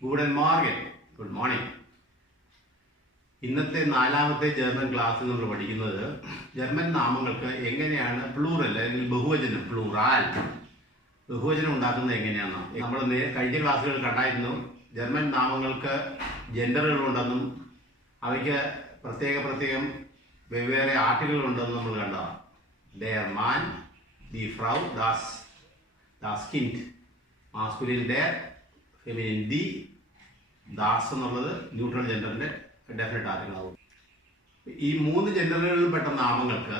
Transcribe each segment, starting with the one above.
ഗൂഡൻ Morgan, good morning. ഇന്നത്തെ നാലാമത്തെ German ക്ലാസ്സിൽ നമ്മൾ പഠിക്കുന്നത് ജർമ്മൻ നാമങ്ങൾക്ക് എങ്ങനെയാണ് പ്ലൂറൽ അല്ലെങ്കിൽ ബഹുവചനം ബഹുവചനം ഉണ്ടാക്കുന്നത് എങ്ങനെയാണെന്ന് നമ്മൾ കഴിഞ്ഞ ക്ലാസ്സുകൾ കണ്ടായിരുന്നു. ജർമ്മൻ നാമങ്ങൾക്ക് ജെൻഡറുകളുണ്ടെന്നും അവയ്ക്ക് പ്രത്യേകം വെവ്വേറെ ആർട്ടികളുണ്ടെന്നും നമ്മൾ കണ്ടതാണ്. Dare man, the Frau, Das kind, masculine dare, feminine the, Das എന്നുള്ളത് ന്യൂട്രൽ ജെൻഡറിൻ്റെ ഡെഫിനറ്റ് ആർട്ടികളാവും. ഈ മൂന്ന് ജെൻഡറുകളിൽ പെട്ട നാമങ്ങൾക്ക്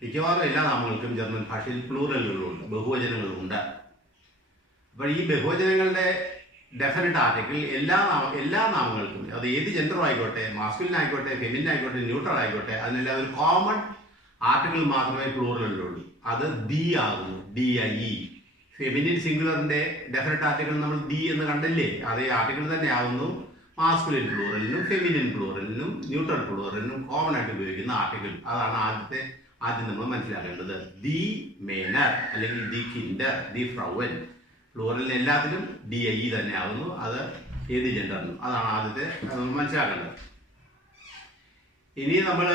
മിക്കവാറും എല്ലാ നാമങ്ങൾക്കും ജർമ്മൻ ഭാഷയിൽ പ്ലൂറലുകളുണ്ട്, ബഹുവചനങ്ങളുണ്ട്. അപ്പോൾ ഈ ബഹുവചനങ്ങളുടെ ഡെഫിനറ്റ് ആർട്ടിക്കിൾ എല്ലാ നാമങ്ങൾക്കും, അത് ഏത് ജെൻഡറും ആയിക്കോട്ടെ, മാസ്കുലിൻ ആയിക്കോട്ടെ, ഫെമിനിൻ ആയിക്കോട്ടെ, ന്യൂട്രൽ ആയിക്കോട്ടെ, അതിനെല്ലാം ഒരു കോമൺ ആർട്ടിക്കിൾ മാത്രമേ പ്ലൂറലുള്ളൂ. അത് ദി ആകുന്നു, DIE. ഫെമിനിൻ സിംഗുലറിന്റെ ഡെഫിനറ്റ് ആർട്ടിക്കിൾ നമ്മൾ ദി എന്ന് കണ്ടില്ലേ, അതേ ആർട്ടിക്കിൾ തന്നെ ആകുന്നു മാസ്കുലിൻ പ്ലൂറലിനും ഫെമിനിൻ പ്ലൂറലിനും ന്യൂട്രൽ പ്ലൂറലിനും കോമൺ ആയിട്ട് ഉപയോഗിക്കുന്ന ആർട്ടിക്കിൾ. അതാണ് ആദ്യം നമ്മൾ മനസ്സിലാക്കേണ്ടത്. ദി മേനർ അല്ലെങ്കിൽ ദി കിൻഡർ, ദി ഫ്രൗവൻ. പ്ലൂറലിന് എല്ലാത്തിലും DIE തന്നെ ആകുന്നു, അത് ഏത് ജെൻഡറിനും. അതാണ് ആദ്യത്തെ നമ്മൾ മനസ്സിലാക്കേണ്ടത്. ഇനി നമ്മൾ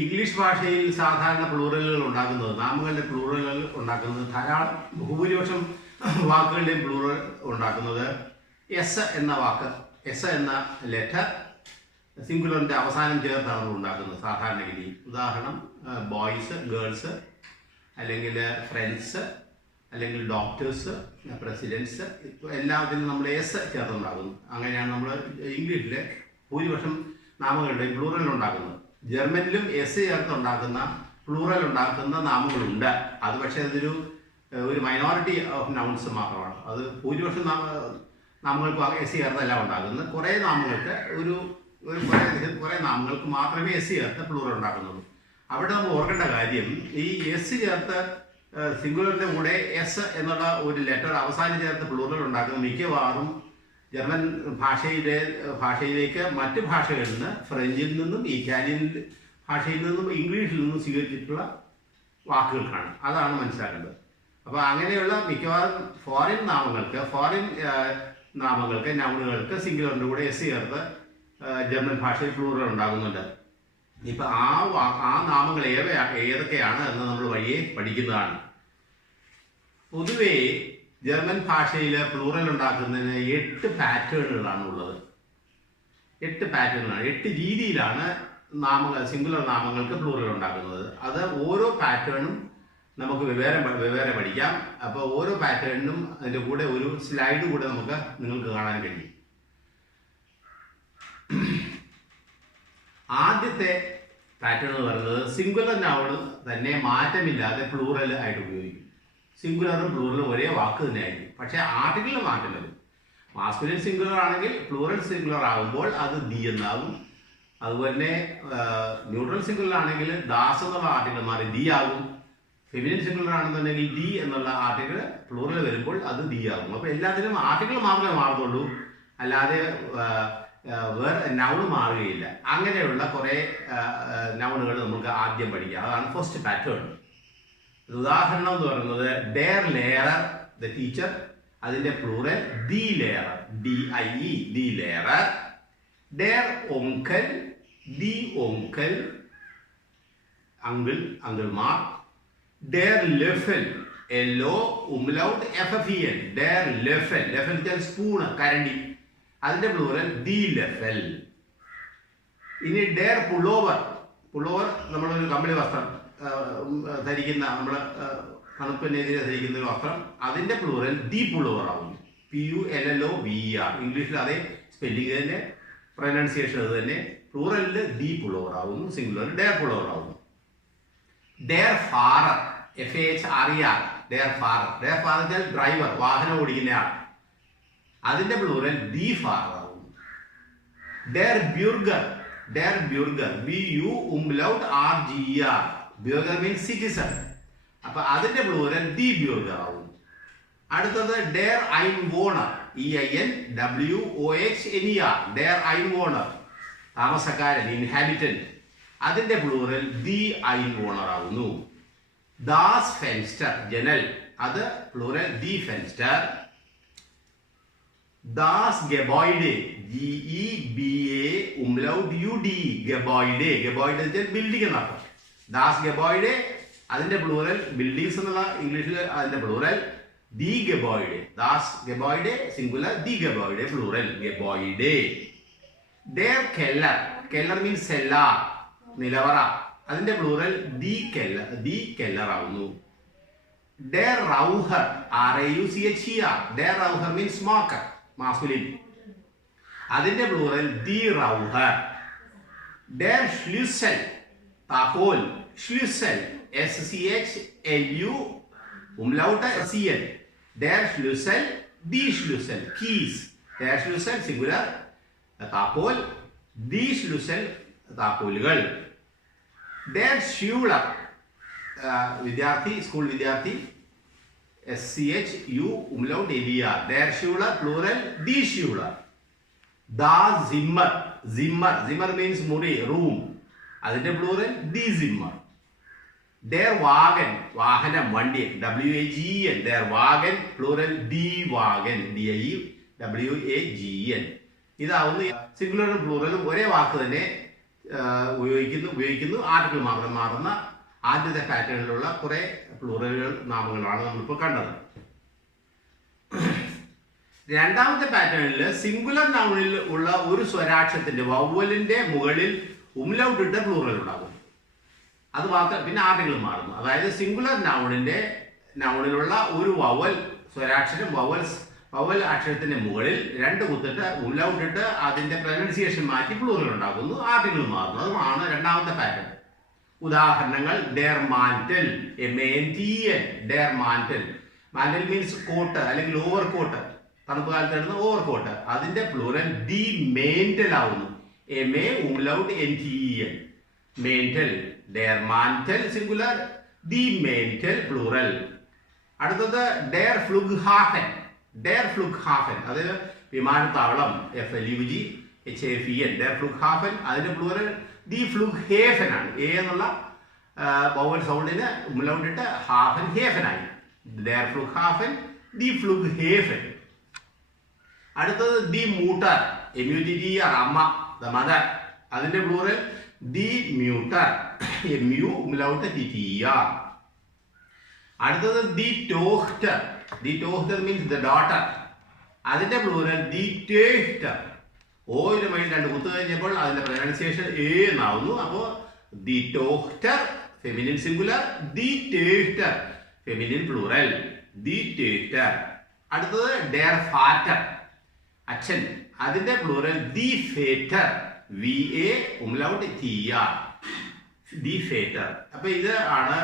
ഇംഗ്ലീഷ് ഭാഷയിൽ സാധാരണ പ്ലൂറലുകൾ ഉണ്ടാക്കുന്നത്, നാമങ്ങളുടെ പ്ലൂറലുകൾ ഉണ്ടാക്കുന്നത് ധാരാളം ഭൂരിപക്ഷം വാക്കുകളുടെയും പ്ലൂറൽ ഉണ്ടാക്കുന്നത് എസ് എന്ന വാക്ക്, എസ് എന്ന ലെറ്റർ സിംഗുലറിൻ്റെ അവസാനം ചേർത്താണ് ഉണ്ടാക്കുന്നത് സാധാരണഗതി. ഉദാഹരണം ബോയ്സ്, ഗേൾസ്, അല്ലെങ്കിൽ ഫ്രണ്ട്സ്, അല്ലെങ്കിൽ ഡോക്ടേഴ്സ്, പ്രസിഡൻസ്, എല്ലാത്തിനും നമ്മൾ എസ് ചേർത്തുണ്ടാകുന്നു. അങ്ങനെയാണ് നമ്മൾ ഇംഗ്ലീഷിലെ ഭൂരിപക്ഷം നാമങ്ങളുടെയും പ്ലൂറൽ ഉണ്ടാക്കുന്നത്. ജർമ്മനിലും എസ് ചേർത്തുണ്ടാക്കുന്ന പ്ലൂറൽ ഉണ്ടാക്കുന്ന നാമങ്ങളുണ്ട്. അത് പക്ഷേ ഒരു മൈനോറിറ്റി ഓഫ് നൗൺസ് മാത്രമാണ്. അത് ഭൂരിപക്ഷം നാമങ്ങൾക്ക് എസ് ചേർത്തല്ല ഉണ്ടാകുന്നത്. കുറേ നാമങ്ങൾക്ക് കുറേ നാമങ്ങൾക്ക് മാത്രമേ എസ് ചേർത്ത് പ്ലൂറൽ ഉണ്ടാക്കുന്നുള്ളൂ. അവിടെ നമ്മൾ ഓർക്കേണ്ട കാര്യം, ഈ എസ് ചേർത്ത് സിംഗുലറിൻ്റെ കൂടെ എസ് എന്നുള്ള ഒരു ലെറ്റർ അവസാനം ചേർത്ത് പ്ലൂറൽ ഉണ്ടാക്കുന്ന മിക്കവാറും ജർമ്മൻ ഭാഷയിലേക്ക് മറ്റ് ഭാഷകളിൽ നിന്ന്, ഫ്രഞ്ചിൽ നിന്നും ഇറ്റാലിയൻ ഭാഷയിൽ നിന്നും ഇംഗ്ലീഷിൽ നിന്നും സ്വീകരിച്ചിട്ടുള്ള വാക്കുകൾക്കാണ്. അതാണ് മനസ്സിലാക്കേണ്ടത്. അപ്പോൾ അങ്ങനെയുള്ള മിക്കവാറും ഫോറിൻ നാമങ്ങൾക്ക് നൗണുകൾക്ക് സിംഗുലറിൻ്റെ കൂടെ എസ് ചേർത്ത് ജർമ്മൻ ഭാഷയിൽ പ്ലൂറൽ ഉണ്ടാകുന്നുണ്ട്. ഇപ്പം ആ നാമങ്ങൾ ഏതൊക്കെയാണ് എന്ന് നമ്മൾ വഴിയെ പഠിക്കുന്നതാണ്. പൊതുവേ ജർമ്മൻ ഭാഷയിൽ പ്ലൂറൽ ഉണ്ടാക്കുന്നതിന് 8 പാറ്റേണുകളാണ് ഉള്ളത്. 8 പാറ്റേണുകളാണ്, 8 രീതിയിലാണ് സിംഗുലർ നാമങ്ങൾക്ക് പ്ലൂറൽ ഉണ്ടാക്കുന്നത്. അത് ഓരോ പാറ്റേണും നമുക്ക് വെവ്വേറെ പഠിക്കാം. അപ്പോൾ ഓരോ പാറ്റേണിനും അതിൻ്റെ കൂടെ ഒരു സ്ലൈഡ് കൂടെ നിങ്ങൾക്ക് കാണാൻ കഴിയും. ആദ്യത്തെ പാറ്റേൺ എന്ന് പറയുന്നത് സിംഗുലർ നൗൺ തന്നെ മാറ്റമില്ലാതെ പ്ലൂറൽ ആയിട്ട് ഉപയോഗിക്കും. സിംഗുലറും പ്ലൂറലും ഒരേ വാക്ക് തന്നെ ആയിരിക്കും, പക്ഷേ ആർട്ടിക്കിളിൽ മാറ്റം വരും. മാസ്കുലിൻ സിംഗുലർ ആണെങ്കിൽ പ്ലൂറൽ സിംഗുലർ ആകുമ്പോൾ അത് ദി എന്നാകും. അതുപോലെ ന്യൂട്രൽ സിംഗുലർ ആണെങ്കിൽ ദാസ് എന്നുള്ള ആർട്ടിക്കിൾ മാറി ദി ആകും. ഫെമിനിൻ സിംഗുലർ ആണെന്നുണ്ടെങ്കിൽ ഡി എന്നുള്ള ആർട്ടിക്കിൾ പ്ലൂറൽ വരുമ്പോൾ അത് ദി ആകും. അപ്പോൾ എല്ലാത്തിനും ആർട്ടിക്കിൾ മാത്രമേ മാറുന്നുള്ളൂ, അല്ലാതെ വേറെ നൗണ് മാറുകയില്ല. അങ്ങനെയുള്ള കുറേ നൗണുകൾ നമുക്ക് ആദ്യം പഠിക്കാം. അതാണ് ഫസ്റ്റ് പാറ്റേൺ. ഉദാഹരണം എന്ന് പറയുന്നത് ഡെയർ ലെയറർ, ദ ടീച്ചർ, അതിൻ്റെ പ്ലൂറൽ ദി ലെയറർ, DIE, ദി ലെയറർ. ഡെയർ ഓങ്കൽ, ദി ഓങ്കൽ, അങ്കിൾമാർ. ഡെയർ ലെഫൽ, LO umlaut FFEL, ഡെയർ ലെഫൽ, സ്പൂണ്, കരണ്ടി, അതിൻ്റെ പ്ലൂറൽ ദി ലെഫൽ. ഇനി ഡെയർ പുള്ളോവർ, നമ്മളൊരു കമ്പിളി വസ്ത്രം ധരിക്കുന്ന, നമ്മൾ തണുപ്പിനെതിരെ ധരിക്കുന്ന ഒരു വസ്ത്രം, അതിൻ്റെ പ്ലൂറൽ ദി പുള്ളോവർ ആവുന്നു. PULLOVER. ഇംഗ്ലീഷിൽ അതേ സ്പെല്ലിംഗ് തന്നെ, പ്രൊനൗൺസിയേഷൻ അത് തന്നെ. പ്ലൂറലിൽ ദി പുള്ളോവർ ആവുന്നു, സിംഗുലറിൽ ഡെയർ പുള്ളോവർ ആവുന്നു. ഡെയർ ഫാറർ, FAHRER, ഡെയർ ഫാറർ. ഡെയർ ഫാറർ വെച്ചാൽ ഡ്രൈവർ, വാഹനം ഓടിക്കുന്നയാൾ, അതിൻ്റെ പ്ലൂറൽ ദി ഫാറർ ആവുന്നു. ഡെയർ ബ്യൂർഗർ, BU umlaut RGER, ബ്യൂർഗർ മീൻസ് സിറ്റിസൺ. അപ്പൊ അതിന്റെ പ്ലൂറൽ ദി ബ്യൂർഗർ ആവുന്നു. അടുത്തത് ഡെയർ ഐൻവോണർ, EINWOHNER, ഡെയർ ഐൻവോണർ, താമസക്കാരൻ, ഇൻഹാബിറ്റന്റ്, അതിന്റെ പ്ലൂറൽ ദി ഐൻവോണർ ആവുന്നു. ദാസ് ഫെൻസ്റ്റർ, ജനൽ, അത് പ്ലൂറൽ ദി ഫെൻസ്റ്റർ. Das Gebäude, GEBA Gebäude. Gebäude building എന്നർത്ഥം. Das Gebäude അതിന്റെ പ്ലൂറൽ, ബിൽഡിങ്സ് എന്നുള്ള ഇംഗ്ലീഷിൽ അതിന്റെ plural die Gebäude. Das Gebäude singular, die Gebäude plural Gebäude. Der Keller, Keller means cellar, നിലവറ, അതിന്റെ പ്ലൂറൽ die Keller ആവുന്നു. Der Raucher, RAUCHER, der Raucher means smoker, masculine. അതിന്റെ plural die Raucher. Der Schlüssel, താക്കോൽ, Schlüssel, SCHLU CL. Der Schlüssel, die Schlüssel, keys. Der Schlüssel singular, താക്കോൽ, die Schlüssel താക്കോലുകൾ. Der Schüler, വിദ്യാർത്ഥി, school വിദ്യാർത്ഥി, SCHU LER. Der Schüler plural die Schüler. Das Zimmer, Zimmer means മുറി, room, അതിന്റെ plural die Zimmer. Der Wagen, വാഹനം, വണ്ടി, WAGN. Der Wagen plural die Wagen, DIWAGN. ഇതാവുന്നു സിംഗുലറും പ്ലൂറലും ഒരേ വാക്ക് തന്നെ ഉപയോഗിക്കുന്നു. ആർട്ടിക്കിൾ മാത്രം മാറുന്ന ആദ്യത്തെ പാറ്റേണിലുള്ള കുറെ പ്ലൂറലുകൾ നാമങ്ങളാണ് നമ്മളിപ്പോൾ കണ്ടത്. രണ്ടാമത്തെ പാറ്റേണിൽ സിംഗുലർ നൗണിൽ ഉള്ള ഒരു സ്വരാക്ഷരത്തിന്റെ വവ്വലിന്റെ മുകളിൽ ഉംലൗട്ട് ഇട്ട പ്ലൂറൽ ഉണ്ടാകും. അത് മാത്രം, പിന്നെ ആർട്ടിക്കിൾ മാറുന്നു. അതായത് സിംഗുലർ നൗണിലുള്ള ഒരു വവൽ സ്വരാക്ഷരം, വവൽ അക്ഷരത്തിന്റെ മുകളിൽ രണ്ട് കുത്തിട്ട് ഉംലൗട്ട് ഇട്ട് അതിന്റെ പ്രൊനൗൺസിയേഷൻ മാറ്റി പ്ലൂറൽ ഉണ്ടാകുന്നു, ആർട്ടിക്കിൾ മാറുന്നു. അതുമാണ് രണ്ടാമത്തെ പാറ്റേൺ. ഉദാഹരണങ്ങൾ: ഡെയർ മാന്റൽ, MANTL, ഡെയർ മാന്റൽ. മാന്റൽ മീൻസ് കോട്ട് അല്ലെങ്കിൽ ഓവർ കോട്ട്, തണുപ്പ് കാലത്ത് ഇടുന്ന ഓവർ കോട്ട്. അതിന്റെ പ്ലൂറൽ ദി മേന്റൽ ആവുന്നു, MANTEL, മേന്റൽ. ഡെയർ മാന്റൽ സിംഗുലർ, ദി മേന്റൽ പ്ലൂറൽ. അടുത്തത് ഡെയർ ഫ്ലുഗ്ഹാഫൻ. ഡെയർ ഫ്ലുഗ്ഹാഫൻ അതായത് വിമാനത്താവളം, FLUGHAFEN. ഡെയർ ഫ്ലുഗ്ഹാഫൻ അതിന്റെ പ്ലൂറൽ ദി ഫ്ലുഗ്ഹേഫൻ ആണ്. എ എന്നുള്ള വവൽ സൗണ്ടിന് ഉംലൗട്ടിട്ട് ഹാഫൻ ഹേഫനായി. ഡെയർ ഫ്ലുഗ്ഹാഫൻ, ദി ഫ്ലുഗ്ഹേഫൻ. അടുത്തത് ദി മൂട്ടർ, MUTTER, അമ്മ, ദ മദർ. അതിന്റെ പ്ലൂറൽ ദി മ്യൂട്ടർ, MUTTER. അടുത്തത് ദി ടോഹ്റ്റർ. ദി ടോഹ്റ്റർ മീൻസ് ദ ഡോട്ടർ. അതിന്റെ പ്ലൂറൽ ദി ടേഹ്റ്റർ. ഓയിന് വേണ്ടി രണ്ട് കുത്തു കഴിഞ്ഞപ്പോൾ അതിന്റെ പ്രൊനൗൺസിയേഷൻ എ എന്നാവുന്നു. അപ്പോൾ ദി ടോഹ്റ്റർ ഫെമിനിൻ സിംഗുലർ, ദി ടേഹ്റ്റർ ഫെമിനിൻ പ്ലൂറൽ, ദി ടേഹ്റ്റർ. അടുത്തത് ഡെയർ ഫാറ്റർ, അച്ഛൻ. അതിന്റെ പ്ലൂറൽ ദി ഫേറ്റർ, VATR, ദി ഫേറ്റർ. അപ്പൊ ഇത് ആണ്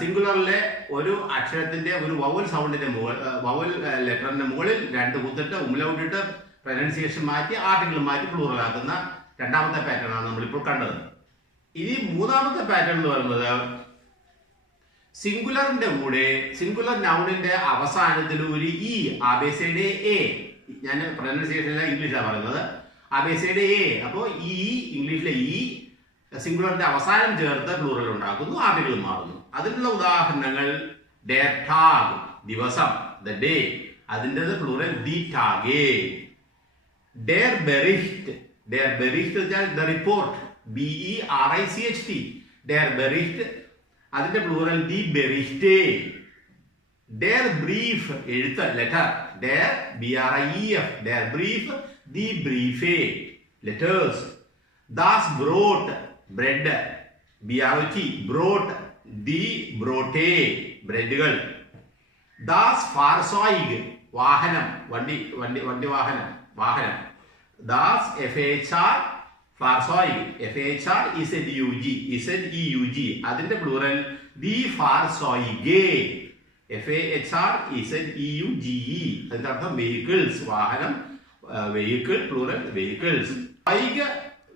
സിംഗുലറിലെ ഒരു അക്ഷരത്തിന്റെ ഒരു വവൽ സൗണ്ടിന്റെ വവൽ ലെറ്ററിന്റെ മുകളിൽ രണ്ട് കുത്തിട്ട് ഉംലൗട്ടിട്ട് പ്രൊനൗൺസിയേഷൻ മാറ്റി ആർട്ടിക്കിൾ മാറ്റി പ്ലൂറൽ ആക്കുന്ന രണ്ടാമത്തെ പാറ്റേൺ ആണ് നമ്മളിപ്പോൾ കണ്ടത്. ഇനി മൂന്നാമത്തെ പാറ്റേൺ എന്ന് പറയുന്നത് സിംഗുലറിന്റെ കൂടെ സിംഗുലർ നൗണിന്റെ അവസാനത്തിൽ ഒരു ഇ, ആബേസയുടെ എ. ഞാൻ പ്രൊനൗൺസിയേഷനിലെ ഇംഗ്ലീഷിലാണ് പറയുന്നത്, ആബേസയുടെ എ. അപ്പോൾ ഈ ഇംഗ്ലീഷിലെ ഈ സിംഗുലറിന്റെ അവസാനം ചേർത്ത് പ്ലൂറൽ ഉണ്ടാക്കുന്നു, ആർട്ടിക്കിൾ മാറുന്നു. അതിനുള്ള ഉദാഹരണങ്ങൾ ഡെയർ ടാഗ്, ദിവസം, ദ ഡേ. അതിൻ്റെത് പ്ലൂറൽ ദി ടാഗേ. ഡെയർ ബെറിഹ്റ്റ്, ഡെയർ ബെറിഹ്റ്റ് വെച്ചാൽ ദ റിപ്പോർട്ട്, BERICHT, ഡെയർ ബെറിഹ്റ്റ്. അതിന്റെ പ്ലൂറൽ ദി ബെറിഹ്റ്റേ. ഡെയർ ബ്രീഫ്, എഴുത്ത്, ലെറ്റർ, ഡെയർ BRIEF, ഡെയർ ബ്രീഫ്, ദി ബ്രീഫേ, ലെറ്റേഴ്സ്. ദാസ് ബ്രോട്ട്, ബ്രെഡ്, BROT, ബ്രോട്ട്, ദി ബ്രോട്ടേ, ബ്രെഡുകൾ. ദാസ് ഫാർസോയിഗ്, വാഹനം, വണ്ടി വാഹനം, വാഹനം. ദാസ് FHR, ഫാർസോയിഗ്, FHR ZEUG. അതിന്റെ പ്ലൂറൽ ദി ഫാർസോയിഗേ, FAHR ZEUGE. അതിന്റെ അർത്ഥം വെഹിക്കിൾസ്, വാഹനം, vehicle plural vehicles.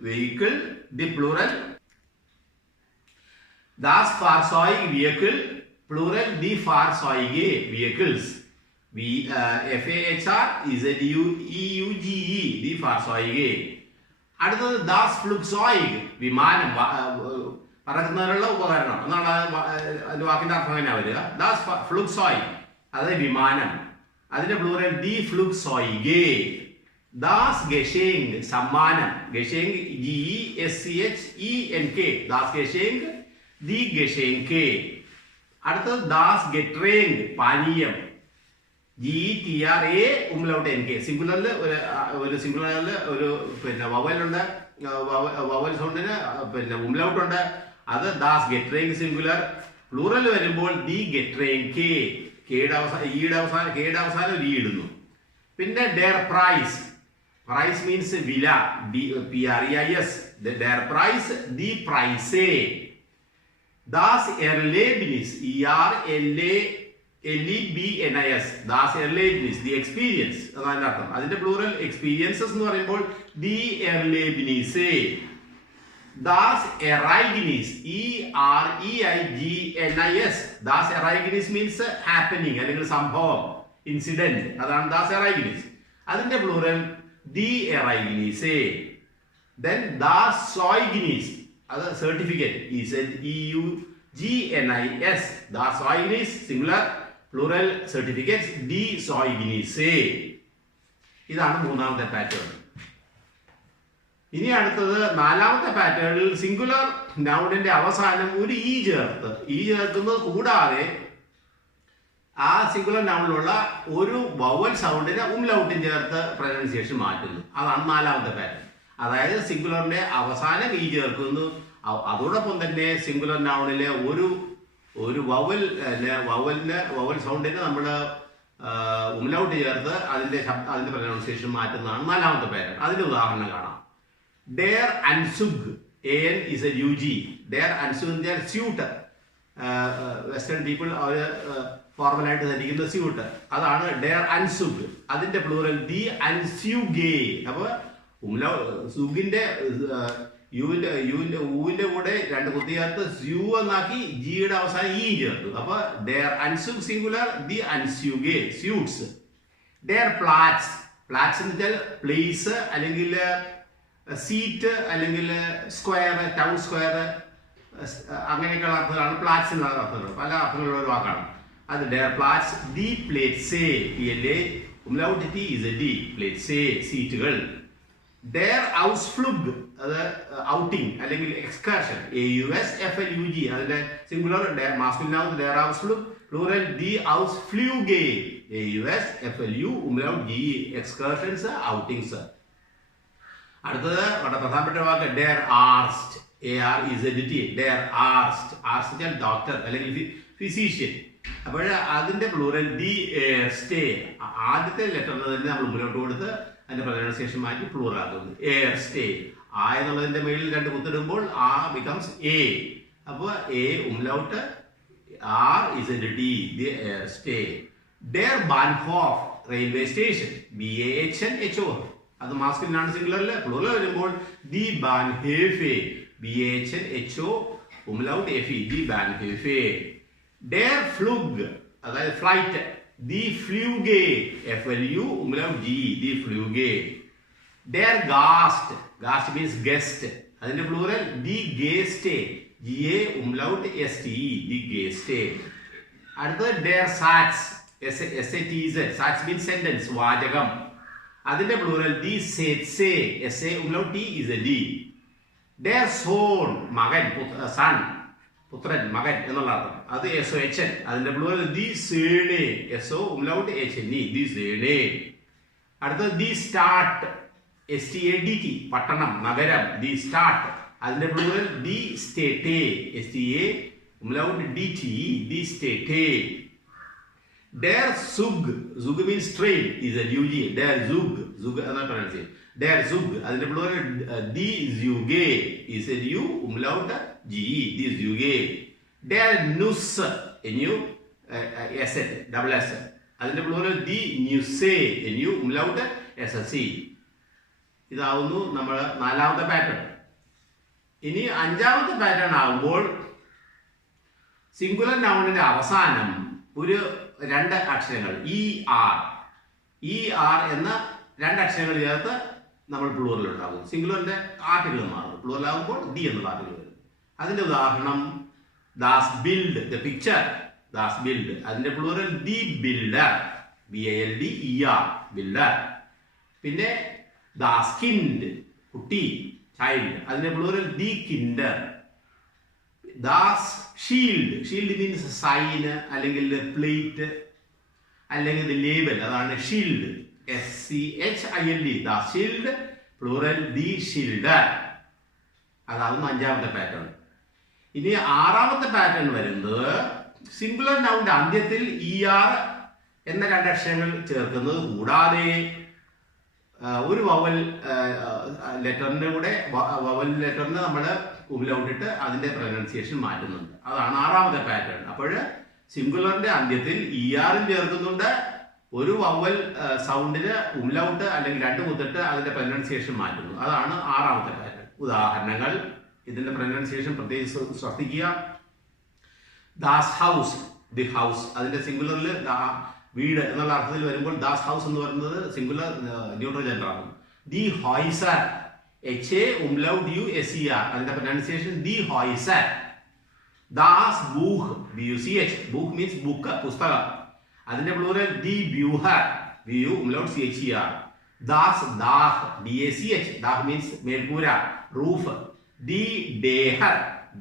Vehicle, the plural ദാസ് ഫാർസോയിഗ് വെഹിക്കിൾ, പ്ലൂറൽ ദി ഫാർസോയിഗേ വെഹിക്കിൾസ്. FAHR ZEUGE, ദി ഫാർസോയിഗേ. അടുത്തത് ദാസ് ഫ്ലുഗ്സോയിഗ്, വിമാനം, പറക്കുന്നതിനുള്ള ഉപകരണം എന്നാണ് അതിന്റെ വാക്കിന്റെ അർത്ഥം തന്നെ വരിക. ദാസ് ഫ്ലുഗ്സോയിഗ് അതായത് വിമാനം. അതിന്റെ പ്ലൂറൽ ദി ഫ്ലുഗ്സോയിഗെ. ദാസ് ഗഷേങ് സമ്മാനം. ഗഷേങ് GESCHENK. ദാസ് ഗഷേങ് ദി ഗഷേങ്കെ. അടുത്തത് ദാസ് ഗെട്രേങ് പാനീയം. GETRA സിംഗുലറിൽ ഒരു സിംഗുലറിൽ ഒരു പിന്നെ വവലുണ്ട്. വവൽ സൗണ്ടിന് പിന്നെ ഉംലൗട്ട് ഉണ്ട്. അത് ദാസ് ഗെട്രേങ് സിംഗുലർ. പ്ലൂറൽ വരുമ്പോൾ ദി ഗെട്രേങ് കെ. കെയുടെ അവസാനം ഒരു ഇടുന്നു. പിന്നെ ഡെയർ പ്രൈസ്. പ്രൈസ് മീൻസ് വില. PREIS. ഡെയർ പ്രൈസ് ദി പ്രൈസേ. ദാസ് എർലേബിനിസ് ERLEBNIS. ദാസ് എർലേബിനിസ് ദി എക്സ്പീരിയൻസ് അതാണ് അർത്ഥം. അതിന്റെ പ്ലൂറൽ എക്സ്പീരിയൻസസ് എന്ന് പറയുമ്പോൾ ദി എർലേബിനിസേ. ദാസ് എറൈഗിനിസ് EREIGNIS. ദാസ് എറൈഗിനിസ് മീൻസ് ഹാപ്പനിങ് അല്ലെങ്കിൽ സംഭവം, ഇൻസിഡന്റ്. അതാണ് ദാസ് എറൈഗിനിസ്. അതിന്റെ പ്ലൂറൽ ദി എറൈഗിനിസേ. ദെൻ ദാസ് സോയിഗിനിസ്. അത് സർട്ടിഫിക്കറ്റ്. EUGNIS. ദാസ് സോയിഗിനിസ് സിംഗുലർ. പ്ലൂറൽ സർട്ടിഫിക്കറ്റ്സ് ദി സോയിഗിനിസേ. ഇതാണ് മൂന്നാമത്തെ പാറ്റേൺ. ഇനി അടുത്തത് നാലാമത്തെ പാറ്റേണിൽ സിംഗുലർ നൗണിന്റെ അവസാനം ഒരു ചേർക്കുന്നത് കൂടാതെ ആ സിംഗുലർ നൗണിലുള്ള ഒരു വവൽ സൗണ്ടിനെ ഉംലൗട്ടും ചേർത്ത് പ്രൊനൗൺസിയേഷൻ മാറ്റുന്നു. അതാണ് നാലാമത്തെ പാറ്റേൺ. അതായത് സിംഗുലറിന്റെ അവസാനം ചേർക്കുന്നു. അതോടൊപ്പം തന്നെ സിംഗുലർ നൗണിലെ ഒരു വവൽ സൗണ്ടിനെ നമ്മൾ ഉംലൗട്ട് ചേർത്ത് അതിന്റെ പ്രൊനൗൺസിയേഷൻ മാറ്റുന്നതാണ് നാലാമത്തെ പാറ്റേൺ. അതിന്റെ ഉദാഹരണം കാണാം. ഡെയർ അൻസുഗ്. ANSUG. ഡെയർ അൻസുഗ് എന്ന് വെച്ചാൽ സ്യൂട്ട്. വെസ്റ്റേൺ പീപ്പിൾ അവർ ഫോർമലായിട്ട് ധരിക്കുന്ന സ്യൂട്ട്. അതാണ് ഡെയർ അൻസുഗ്. അതിന്റെ പ്ലൂറൽ ദി അൻസ്യൂഗേ. അപ്പൊ സുഗിന്റെ ഊവിന്റെ കൂടെ രണ്ട് കുത്തി ചേർത്ത് സ്യൂ എന്നാക്കി ജിയുടെ അവസാനം ചേർത്തു. അപ്പൊ ഡെയർ അൻസുഗ് സിംഗുലർ ദി അൻസ്യൂഗേ സ്യൂട്ട്സ്. ഡെയർ പ്ലാറ്റ്സ്. പ്ലാറ്റ്സ് എന്ന് വെച്ചാൽ പ്ലേസ് അല്ലെങ്കിൽ സീറ്റ് അല്ലെങ്കിൽ സ്ക്വയർ, ടൗൺ സ്ക്വയർ, അങ്ങനെയൊക്കെയുള്ള അർത്ഥങ്ങളാണ് പ്ലാറ്റ്സിനുള്ള അർത്ഥങ്ങൾ. പല അർത്ഥങ്ങളുള്ള ഒരു വാക്കാണ് അത്. ഡെയർ പ്ലാറ്റ്സ് ദി പ്ലേറ്റ്സേ. പ്ലേറ്റ്സേ സീറ്റുകൾ. ഡെയർ ഔസ്ഫ്ലുഗ്. അത് ഔട്ടിംഗ് അല്ലെങ്കിൽ എക്സ്കർഷൻ. AUSFLUG. അതിന്റെ സിംഗുലർ മാസ്കുലിൻ ആവും ഡെയർ ഔസ്ഫ്ലുഗ്. പ്ലൂറൽ ദി ഔസ്ഫ്ലൂഗേ. AUSFLUGE excursions, outings. അടുത്തത് വളരെ പ്രധാനപ്പെട്ട വാക്ക് ഡെയർ ആർസ്റ്റ്. AREZT. ഡെയർ ആർസ്റ്റ്. ആർസ്റ്റ് ഡോക്ടർ അല്ലെങ്കിൽ ഫിസീഷ്യൻ. അപ്പോൾ അതിന്റെ പ്ലൂറൽ ദി സ്റ്റേ. ആദ്യത്തെ ലെറ്ററിന് തന്നെ നമ്മൾ മുന്നോട്ട് കൊടുത്ത് അതിന്റെ പ്രൊനൗൺസിയേഷൻ മാറ്റി പ്ലൂറൽ ആക്കുന്നു. എയർ സ്റ്റേ. ആ എന്നുള്ളതിന്റെ മേളിൽ രണ്ട് കുത്തിടുമ്പോൾ ആ ബിക്കംസ് A. അപ്പോൾ A ഉംലൗട്ട് REZT ദി എയർ സ്റ്റേ. ഡെയർ ബാൻഹോഫ് റെയിൽവേ സ്റ്റേഷൻ. BANHO. അത് മാസ്കുലിനാണ് സിംഗുലറിൽ. പ്ലൂറൽ വരുമ്പോൾ ദി ബാൻഹേഫെ. BANHO ഉംലൗട്ട് FE ദി ബാൻഹേഫെ. ഡെയർ ഫ്ലുഗ്. അതായത് ഫ്ലൈറ്റ്. ദി ഫ്ലൂഗേ. FLU ഉംലൗട്ട് GE ദി ഫ്ലൂഗേ. ഡെയർ ഗാസ്റ്റ്. ഗാസ്റ്റ് മീൻസ് ഗസ്റ്റ്. അതിന്റെ പ്ലൂറൽ ദി ഗേസ്റ്റേ. GA ഉംലൗട്ട് STE ദി ഗേസ്റ്റേ. അടുത്തത് ഡെയർ സാറ്റ്സ്. SATS. സാറ്റ്സ് മീൻസ് സെന്റൻസ്, വാചകം. അതിന്റെ പ്ലൂറൽ ദി സേറ്റ്സേ. SA umlaut TEZ. ഡെയർ സോൺ. മകൻ, സൺ, പുത്രൻ, മകൻ എന്നുള്ള അർത്ഥം. അത് SOHN. അതിന്റെ പ്ലൂറൽ ദി സേണേ. SO ഉംലൗട്ട് HNE ദി സേണേ. അടുത്തത് ദി സ്റ്റാർട്ട്. STADT പട്ടണം, നഗരം. ദി സ്റ്റാർട്ട്. അതിന്റെ പ്ലൂറൽ ദി സ്റ്റേറ്റേ. STA ഉംലൗട്ട് DTE ദി സ്റ്റേറ്റേ. ഡെയർ സുഗ്. സുഗ് മീൻസ് ട്രെയിൻ. UG. ഡെയർ സുഗ്. സുഗ് എന്നാണ് പ്രൊനൗൺസ്. ഡെയർ സുഗ്. അതിന്റെ പ്ലൂറൽ ദി സ്യൂഗേ. U ഉംലൗട്ട് GE ദി സ്യൂഗേ. ഡെയർ നുസ്. NUSS double S. അതിന്റെ പ്ലൂറൽ ദി ന്യൂസേ. NU umlaut SSC. ഇതാവുന്നു നമ്മുടെ നാലാമത്തെ പാറ്റേൺ. ഇനി അഞ്ചാമത്തെ പാറ്റേൺ ആകുമ്പോൾ സിംഗുലർ നൗണിന്റെ അവസാനം ഒരു രണ്ട് അക്ഷരങ്ങൾ ER എന്ന രണ്ട് അക്ഷരങ്ങൾ ചേർത്ത് നമ്മൾ പ്ലൂറൽ ഉണ്ടാകും. സിംഗുലറിന്റെ ആർട്ടിക്കിൾ മാറും. പ്ലൂറൽ ആകുമ്പോൾ D എന്നുള്ള ആർട്ടിക്കിൾ വരും. അതിന്റെ ഉദാഹരണം ദാസ് ബിൽഡ്. The picture. ദാസ് ബിൽഡ്. അതിന്റെ പ്ലൂറൽ ദി ബിൽഡർ. BILDER, ബിൽഡർ. പിന്നെ ദാസ് കിൻഡ്, കുട്ടി, ചൈൽഡ്, അതിന്റെ പ്ലൂറൽ ദി കിൻഡർ. ദാസ് ഷീൽഡ്, ഷീൽഡ് മീൻസ് സൈന് അല്ലെങ്കിൽ പ്ലേറ്റ് അല്ലെങ്കിൽ ലേബൽ, അതാണ് ഷീൽഡ്, SCHILD, ദാസ് ഷീൽഡ്, പ്ലൂറൽ ദി ഷീൽഡർ. അതാകുന്നു അഞ്ചാമത്തെ പാറ്റേൺ. ഇനി ആറാമത്തെ പാറ്റേൺ വരുന്നത് സിംഗുലർ നൗണിന്റെ അന്ത്യത്തിൽ ER എന്ന രണ്ടക്ഷരങ്ങൾ ചേർക്കുന്നത് കൂടാതെ ഒരു വവൽ ലെറ്ററിന്റെ കൂടെ വവൽ ലെറ്ററിന് നമ്മൾ ഉംലൗട്ടിട്ട് അതിന്റെ പ്രൊനൗൺസിയേഷൻ മാറ്റുന്നുണ്ട്. അതാണ് ആറാമത്തെ പാറ്റേൺ. അപ്പോൾ സിംഗുലറിന്റെ അന്ത്യത്തിൽ ER ചേർക്കുന്നുണ്ട്, ഒരു വവൽ സൗണ്ടിന് ഉംലൗട്ട് അല്ലെങ്കിൽ രണ്ട് കുത്തിട്ട് അതിന്റെ പ്രൊനൗൺസിയേഷൻ മാറ്റുന്നു. അതാണ് ആറാമത്തെ പാറ്റേൺ. ഉദാഹരണങ്ങൾ, ഇതിന്റെ പ്രൊനൗൺസിയേഷൻ പ്രത്യേകിച്ച് ശ്രദ്ധിക്കുക. ദാസ് ഹൗസ്, ദി ഹൗസ്, അതിന്റെ സിംഗുലറിൽ വീട് എന്നുള്ള അർത്ഥത്തിൽ വരുമ്പോൾ ദാസ് ഹൗസ് എന്ന് പറയുന്നത് സിംഗുലർ ന്യൂട്രൽ ജെൻഡർ ആണ്. ദി ഹോയ്സർ, HAUMLAUTUSER, അതിന്റെ പ്രൊനൗൺസിയേഷൻ ദി ഹോയ്സർ. ദാസ് ബൂഹ്, BUCH, ബൂഹ് മീൻസ് ബുക്ക്, പുസ്തകം, അതിന്റെ പ്ലൂറൽ ദി ബ്യൂഹർ, BUMLAUTCHER. ദാസ് ദാഹ്, DACH, ദാഹ് മീൻസ് മേൽക്കൂര, റൂഫ്. ദി ഡേഹർ,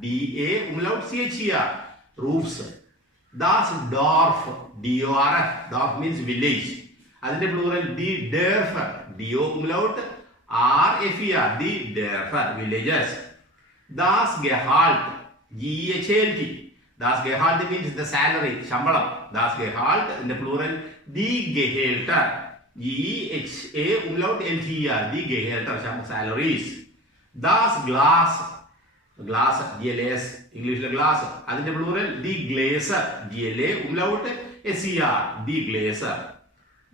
DAUMLAUTCHER, റൂഫ്സ്. ദാസ് ഡോർഫ്, DORF, ഡോർഫ് മീൻസ് വില്ലേജ്, അതിന്റെ പ്ലൂറൽ ദി ഡേർഫർ, DOUMLAUTRFER, ദി ഡേർഫർ, വില്ലേജസ്. ദാസ് ഗെഹാൾട്ട്, GEHALT, ദാസ് ഗെഹാൾട്ട് മീൻസ് ദ സാലറി, ശമ്പളം. ദാസ് ഗെഹാൾട്ട്, അതിന്റെ പ്ലൂറൽ ദി ഗെഹേൽട്ടർ, GEHALTER, ദി ഗെഹേൽട്ടർ, സാലറീസ്. ദാസ് ഗ്ലാസ്, ഗ്ലാസ്, GLAS, ഇംഗ്ലീഷിലെ ഗ്ലാസ്, അതിന്റെ പ്ലൂറൽ ദി ഗ്ലേസർ, GLAUMLAUTSER, ദി ഗ്ലേസർ.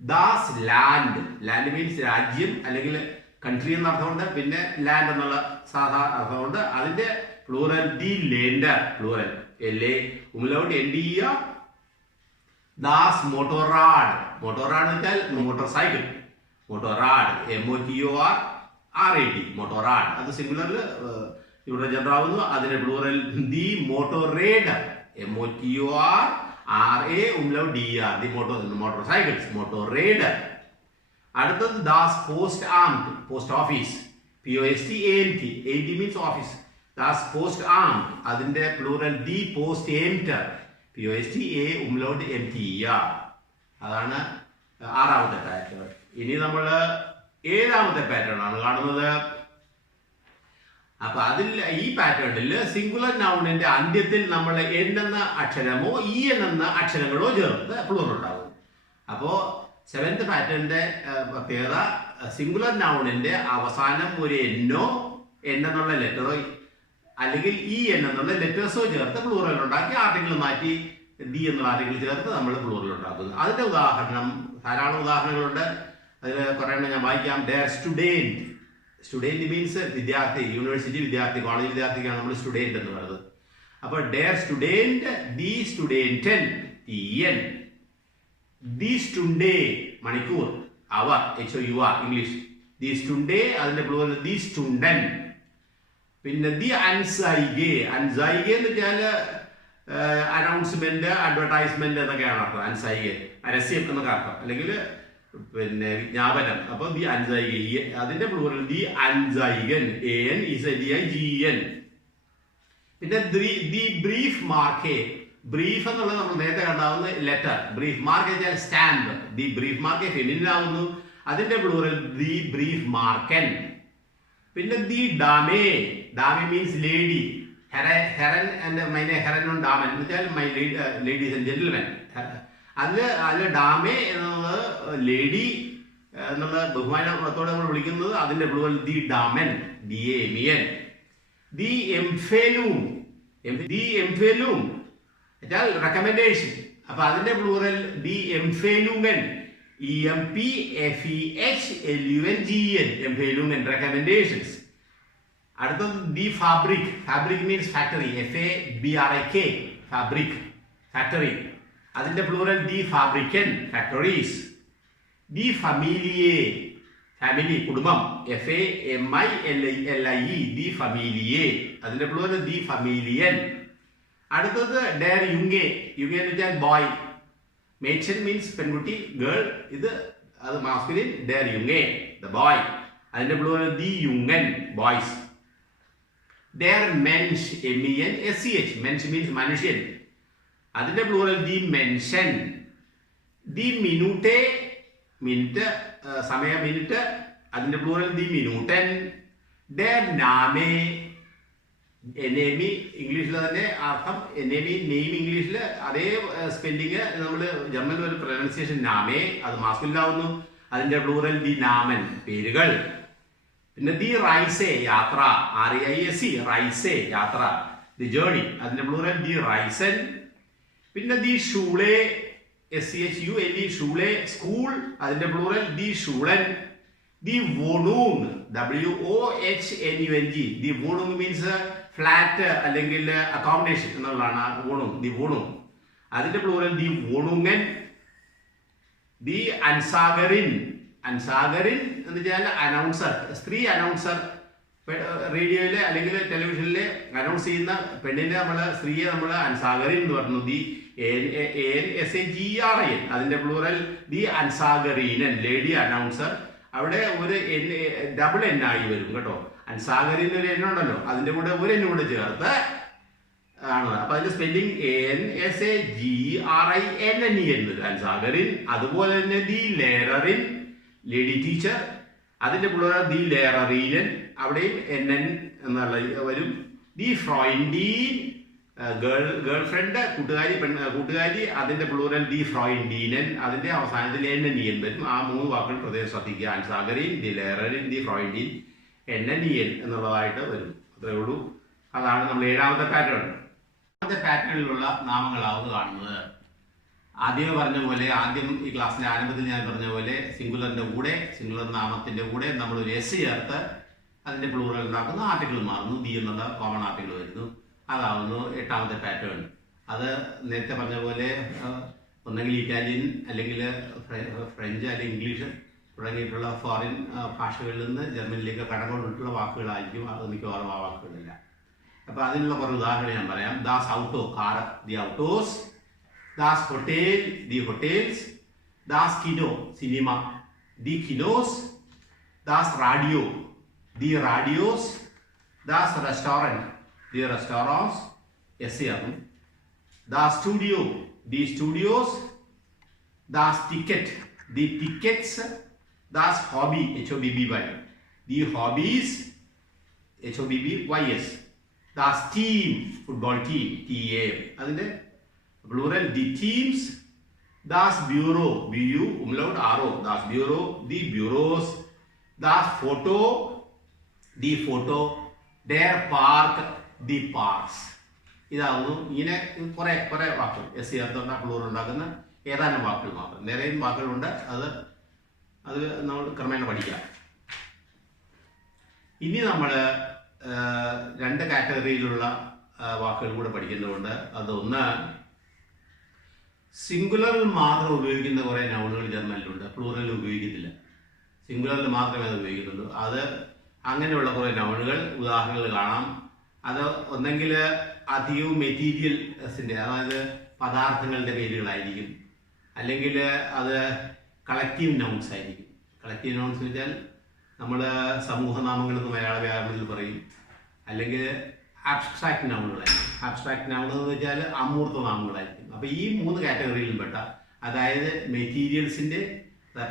ദാസ് ലാൻഡ്, ലാൻഡ് മീൻസ് രാജ്യം അല്ലെങ്കിൽ കൺട്രി എന്ന അർത്ഥമുണ്ട്, പിന്നെ ലാൻഡ് എന്നുള്ള സാധാരണ അർത്ഥമുണ്ട്, അതിന്റെ പ്ലൂറൽ ദി ലേൻഡർ, പ്ലൂറൽ LAUMLAUTNDER. ദാസ് മോട്ടോറാഡ്, മോട്ടോറാഡ് എന്ന് വെച്ചാൽ മോട്ടോർ സൈക്കിൾ, മോട്ടോറാഡ്, MOTORRAD, മോട്ടോറാഡ്, അത് സിംഗുലറിൽ ഇവിടെ ജെൻഡർ ആവുന്നു. അതിന്റെ പ്ലൂറൽ ദി മോട്ടോറേഡർ, MOTORRADER, ദി മോട്ടോർ സൈക്കിൾസ്, മോട്ടോറേഡർ. അടുത്തത് ദാസ് പോസ്റ്റ് ആംഡ്, post office, POSTANT, ANT means office. ദാസ് പോസ്റ്റ് ആംഡ്, അതിന്റെ പ്ലൂറൽ ദി പോസ്റ്റ് എംറ്റർ, POSTAUMLAUTMTER. അതാണ് ആറാമത്തെ പാറ്റേൺ. ഇനി നമ്മൾ ഏഴാമത്തെ പാറ്റേൺ ആണ് കാണുന്നത്. അപ്പൊ അതിൽ ഈ പാറ്റേണിൽ സിംഗുലർ നൗണിന്റെ അന്ത്യത്തിൽ നമ്മൾ N എന്ന അക്ഷരമോ EN എന്ന അക്ഷരങ്ങളോ ചേർത്ത് പ്ലൂറൽ ഉണ്ടാകും. അപ്പോ സെവൻത് പാറ്റേണിന്റെ പ്രത്യേകത, സിംഗുലർ നൗണിന്റെ അവസാനം ഒരു എന്നോ N എന്നുള്ള ലെറ്ററോ അല്ലെങ്കിൽ EN എന്നുള്ള ലെറ്റേഴ്സോ ചേർത്ത് പ്ലൂറൽ ഉണ്ടാക്കി ആർട്ടിക്കിൾ മാറ്റി D എന്നുള്ള ആർട്ടിക്കിൾ ചേർത്ത് നമ്മൾ പ്ലൂറൽ ഉണ്ടാക്കുന്നു. അതിന്റെ ഉദാഹരണം ധാരാളം ഉദാഹരണങ്ങളുണ്ട്. അതിൽ കുറെ എണ്ണം ഞാൻ വായിക്കാം. ഡെയർ സ്റ്റുഡന്റ്, സ്റ്റുഡന്റ് മീൻസ് വിദ്യാർത്ഥി, യൂണിവേഴ്സിറ്റി വിദ്യാർത്ഥി, കോളേജ് വിദ്യാർത്ഥിക്കാണ് നമ്മൾ സ്റ്റുഡന്റ് എന്ന് പറയുന്നത്. അപ്പൊ ഡെയർ സ്റ്റുഡന്റ്, ദി സ്റ്റുഡന്റൻ, TN. ദി സ്റ്റുഡേ, മണിക്കൂർ, അവർ, HOUR, ഇംഗ്ലീഷ്. ദി സ്റ്റുഡേ, അതിന്റെ പ്ലൂറൽ ദി സ്റ്റുഡൻ. പിന്നെ ദി അൻസൈഗെ, അൻസൈഗെ എന്ന് വെച്ചാൽ അനൗൺസ്മെന്റ്, അഡ്വർടൈസ്മെന്റ് എന്നൊക്കെയാണ് അർത്ഥം. അൻസൈഗെ, പരസ്യം എന്നൊക്കെ അർത്ഥം, അല്ലെങ്കിൽ പിന്നെ വിജ്ഞാപനം. അപ്പൊ ദി അൻസൈഗെ, അതിന്റെ പ്ലൂറൽ ദി അൻസൈഗൻ, ANESIGEN. പിന്നെ ദി ബ്രീഫ് മാർക്കേ, ബ്രീഫ് എന്നുള്ളത് നമ്മൾ നേരത്തെ കണ്ടാവുന്ന ലെറ്റർ, ബ്രീഫ് മാർക്ക് വെച്ചാൽ സ്റ്റാമ്പ്. ദി ബ്രീഫ് മാർക്കേ ഫെമിനിൻ ആവുന്നു, അതിന്റെ പ്ലൂറൽ ദി ബ്രീഫ് മാർക്കൻ. പിന്നെ ദി ഡാമേ, ഡാമേ മീൻസ് ലേഡി, ഹെറൻ ആൻഡ് മൈനെ ഹെറനും ഡാമൻ എന്ന് വെച്ചാൽ മൈ ലേഡീസ് ആൻഡ് ജെന്റിൽമെൻ. അതില് ഡാമേ എന്നുള്ളത് ലേഡി എന്നുള്ള ബഹുമാനത്തോടെ നമ്മൾ വിളിക്കുന്നത്, അതിന്റെ പ്ലൂറൽ ദി ഡാമൻ, DAMEN. ദി എംഫെലൂം, ദി എംഫെലൂം വെച്ചാൽ റെക്കമെൻഡേഷൻ. അപ്പൊ അതിന്റെ പ്ലൂറൽ ദി എംഫെലൂങ്ങൻ, EMPFEHLUNGEN, എംഫെലൂങ്ങൻ, റെക്കമെൻഡേഷൻസ്. അടുത്തത് ദി ഫാബ്രിക്, ഫാബ്രിക് മീൻസ് ഫാക്ടറി, FABRIK, ഫാബ്രിക്, ഫാക്ടറി, അതിന്റെ പ്ലൂറൽ ദി ഫാബ്രിക്കൻ, ഫാക്ടറീസ്. ദി ഫാമിലിയെ, ഫാമിലി, കുടുംബം, FAMILIE, ദി ഫാമിലിയെ, അതിന്റെ പ്ലൂറൽ ദി ഫാമിലിയൻ. അടുത്തത് ഡെയർ യുങ്ങെ, യുങ്ങെ എന്ന് വെച്ചാൽ ബോയ്, മേച്ചൻ മീൻസ് പെൺകുട്ടി, ഗേൾ ഇത് അത് മാസ്കുലിൻ, ഡെയർ യുങ്ങൻ ദ ബോയ്. അതിന്റെ പ്ലൂറൽ ദി യുങ്ങൻ ബോയ്സ്. ഡെയർ മെൻഷ് MENSCH, മെൻഷ് മീൻസ് മനുഷ്യൻ, അതിന്റെ പ്ലൂറൽ ദി മെൻഷൻ. ദി മിനുട്ടെ മിനിറ്റ്, സമയ മിനിറ്റ്, അതിന്റെ പ്ലൂറൽ ദി മിനൂട്ടൻ. ഡെയർ നാമേ എനേമി, ഇംഗ്ലീഷിൽ തന്നെ അർത്ഥം എനേമി, നെയിം ഇംഗ്ലീഷിൽ അതേ സ്പെല്ലിങ് നമ്മൾ ജർമ്മനിൽ ഒരു പ്രൊനൗൺസിയേഷൻ നാമേ, അത് മാസ്കുലിനാവുന്നു. അതിന്റെ പ്ലൂറൽ ദി നാമൻ, പേരുകൾ. പിന്നെ ദി റൈസെ യാത്ര, RAISE റൈസെ യാത്ര, ദി ജേർണി, അതിന്റെ പ്ലൂറൽ ദി റൈസൻ. പിന്നെ ദി ഷൂളെ SCHULE ഷൂളെ സ്കൂൾ, അതിന്റെ പ്ലൂറൽ ദി ഷൂളൻ. ദി വോണൂങ് WOHNUNG, ദി വോണൂങ് മീൻസ് ഫ്ലാറ്റ് അല്ലെങ്കിൽ അക്കോമഡേഷൻ എന്നുള്ളതാണ് വോണൂങ്, ദി വോണൂങ്, അതിന്റെ പ്ലൂറൽ ദി വോണുങ്ങൻ. ദി അൻസാഗറിൻ, അൻസാഗറിൻ എന്ന് വെച്ചാൽ അനൗൺസർ, സ്ത്രീ അനൗൺസർ, റേഡിയോയിലെ അല്ലെങ്കിൽ ടെലിവിഷനിലെ അനൗൺസ് ചെയ്യുന്ന പെണ്ണിനെ സ്ത്രീയെ നമ്മൾ അൻസാഗറിൻ എന്ന് പറഞ്ഞു. ദി ANSAGERIN, അതിന്റെ പ്ലൂറൽ ദി അൻസാഗറീനൻ, ലേഡി അനൗൺസർ. അവിടെ ഒരു ഡബിൾ N ആയി വരും കേട്ടോ. അൻസാഗറിൻ ഒരു N ഉണ്ടല്ലോ, അതിന്റെ കൂടെ ഒരു N കൂടെ ചേർത്ത് ആണ്. അപ്പൊ അതിന്റെ സ്പെല്ലിംഗ് ANSAGERINN അൻസാഗറിൻ. അതുപോലെ തന്നെ ദി ലേററിൻ, ലേഡി ടീച്ചർ, അതിന്റെ പ്ലൂറൽ ദി ലേററീനൻ, അവിടെയും NN എന്നുള്ള വരും. ദി ഫ്രോയിൻഡീൻ, ഗേൾ ഫ്രണ്ട്, കൂട്ടുകാരി, അതിന്റെ പ്ലൂറൽ ദി ഫ്രോയിൻഡീനൻ, അതിന്റെ അവസാനത്തിൽ NNEN വരും. ആ 3 വാക്കുകൾ പ്രത്യേകം ശ്രദ്ധിക്കുക. അൻസാഗറിൻ, ദി ലേററിൻ, ദി ഫ്രോയിൻഡീൻ, NNEN എന്നുള്ളതായിട്ട് വരും. അത്രയേ ഉള്ളൂ. അതാണ് നമ്മൾ 7ാമത്തെ പാറ്റേൺ. 7ാമത്തെ പാറ്റേണിലുള്ള നാമങ്ങളാവുന്നു കാണുന്നത്. ആദ്യമേ പറഞ്ഞ പോലെ, ആദ്യം ഈ ക്ലാസ്സിന്റെ ആരംഭത്തിൽ ഞാൻ പറഞ്ഞ പോലെ, സിംഗുലറിന്റെ കൂടെ, സിംഗുലർ നാമത്തിന്റെ കൂടെ നമ്മൾ ഒരു S ചേർത്ത് അതിന്റെ പ്ലൂറൽ ഉണ്ടാക്കുന്ന ആർട്ടിക്കിൾ മാറുന്നു. ദി എന്നുള്ള കോമൺ ആർട്ടിക്കിൾ വരുന്നു. അതാവുന്നു 8ാമത്തെ പാറ്റേൺ. അത് നേരത്തെ പറഞ്ഞ പോലെ ഒന്നെങ്കിൽ ഇറ്റാലിയൻ അല്ലെങ്കിൽ ഫ്രഞ്ച് അല്ലെങ്കിൽ ഇംഗ്ലീഷ് തുടങ്ങിയിട്ടുള്ള ഫോറിൻ ഭാഷകളിൽ നിന്ന് ജർമ്മനിലേക്ക് കടകൊണ്ടിട്ടുള്ള വാക്കുകളായിരിക്കും. അത് മിക്കവാറും ആ വാക്കുകളില്ല. അപ്പോൾ അതിനുള്ള കുറേ ഉദാഹരണം ഞാൻ പറയാം. ദാസ് ഔട്ടോ, കാർ, ദി ഔട്ടോസ്. ദാസ് ഹോട്ടൽ, ദി ഹോട്ടൽസ്. ദാസ് കിനോ, സിനിമ, ദി കിനോസ്. ദാസ് റാഡിയോ, ദി റാഡിയോസ്. ദാസ് റെസ്റ്റോറൻറ്റ്, ദി റെസ്റ്റോറൻസ്, S ആകും. ദാസ് സ്റ്റുഡിയോ, ദി സ്റ്റുഡിയോസ്. ദാസ് ടിക്കറ്റ്, ദി ടിക്കറ്റ്സ്. ദാസ് ഹോബി, HOBBY, ദി ഹോബീസ്, HOBBYS. ദാസ് ടീം, ഫുട്ബോൾ ടീം, TA, അതിന്റെ പ്ലൂറൽ ദി ടീംസ്. ദാസ് ബ്യൂറോ, BU RO, ദാസ് ബ്യൂറോ, ദി ബ്യൂറോസ്. ദാസ് ഫോട്ടോ, ദി ഫോട്ടോ. ഡെയർ പാർക്ക്, ദി പാർക്സ്. ഇതാവുന്നു. ഇങ്ങനെ കുറെ വാക്കുകൾ S ചേർത്തുകൊണ്ട് പ്ലൂറൽ ഉണ്ടാക്കുന്ന ഏതാനും വാക്കുകൾ മാത്രം. നിറയെ വാക്കുകളുണ്ട്. അത് നമ്മൾ ക്രമേണ പഠിക്കാം. ഇനി നമ്മൾ 2 കാറ്റഗറിയിലുള്ള വാക്കുകൾ കൂടെ പഠിക്കേണ്ടതുണ്ട്. അതൊന്ന്, സിംഗുലറിൽ മാത്രം ഉപയോഗിക്കുന്ന കുറേ നൗണുകൾ ജർമ്മനിലുണ്ട്. പ്ലൂറലിൽ ഉപയോഗിക്കത്തില്ല. സിംഗുലറിൽ മാത്രമേ അത് ഉപയോഗിക്കുന്നുള്ളൂ. അത് അങ്ങനെയുള്ള കുറേ നൗണുകൾ ഉദാഹരണങ്ങൾ കാണാം. അത് ഒന്നെങ്കിൽ അധികവും മെറ്റീരിയൽസിൻ്റെ, അതായത് പദാർത്ഥങ്ങളുടെ പേരുകളായിരിക്കും, അല്ലെങ്കിൽ അത് കളക്റ്റീവ് നൗൺസ് ആയിരിക്കും. കളക്റ്റീവ് നൗൺസ് വെച്ചാൽ നമ്മൾ സമൂഹനാമങ്ങൾ എന്ന് മലയാള വ്യാകരണത്തിൽ പറയും. അല്ലെങ്കിൽ ആബ്സ്ട്രാക്ട് നൗണുകളായിരിക്കും. ആബ്സ്ട്രാക്ട് നൗൺ എന്ന് വെച്ചാൽ അമൂർത്ത നാമങ്ങളായിരിക്കും. അപ്പോൾ ഈ 3 കാറ്റഗറിയിലും പെട്ട, അതായത് മെറ്റീരിയൽസിൻ്റെ,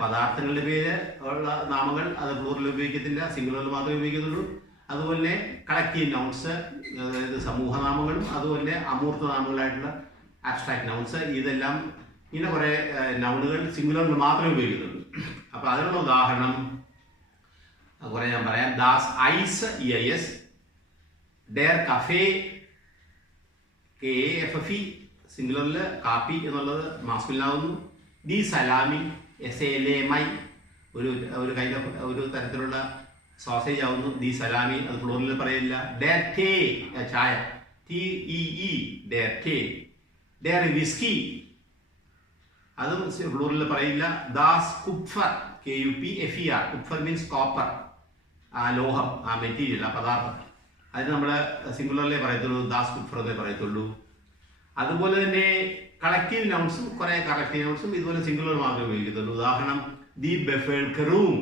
പദാർത്ഥങ്ങളുടെ പേര് ഉള്ള നാമങ്ങൾ അത് പ്ലൂറൽ ഉപയോഗിക്കത്തില്ല, സിംഗുലറിൽ മാത്രമേ ഉപയോഗിക്കുന്നുള്ളൂ. അതുപോലെ കളക്റ്റീവ് നൗൺസ്, അതായത് സമൂഹനാമങ്ങളും അതുപോലെ അമൂർത്ത നാമങ്ങളായിട്ടുള്ള ആബ്സ്ട്രാക്ട് നൗൺസ്, ഇതെല്ലാം ഇങ്ങനെ കുറേ നൗണുകൾ സിംഗുലറിൽ മാത്രമേ ഉപയോഗിക്കുന്നുള്ളൂ. അപ്പോൾ അതിനുള്ള ഉദാഹരണം കുറേ ഞാൻ പറയാം. ദാസ് ഐസ്, EIS. ഡെയർ കഫേ, KAFFE, സിംഗുലറിൽ കാപ്പി എന്നുള്ളത് മാസ്കുലിനാവുന്നു. ദി സലാമി, SALAMI, ഒരു തരത്തിലുള്ള സോസേജ് ആവുന്നു. ദി സലാമി, അത് പ്ലൂറലിൽ പറയില്ല. ഡെയർ ടേ, ചായ, TEE, ഡെയർ ടേ. ഡെയർ വിസ്കി, അതും പ്ലൂറലിൽ പറയില്ല. ദാസ് കുപ്ഫർ, KUPFER, കുപ്ഫർ മീൻസ് കോപ്പർ, ആ ലോഹം, ആ മെറ്റീരിയൽ, ആ പദാർത്ഥം. അതിന് നമ്മൾ സിംഗുലറിലേ പറയത്തുള്ളൂ, ദാസ് കുപ്ഫർ എന്നേ പറയത്തുള്ളൂ. അതുപോലെ തന്നെ കളക്റ്റീവ് നൗൺസും കുറെ കളക്റ്റീവ് നൗൺസും ഇതുപോലെ സിംഗുലർ മാത്രമേ ഉപയോഗിക്കത്തുള്ളൂ. ഉദാഹരണം ദി ബെഫേൽക്കറും.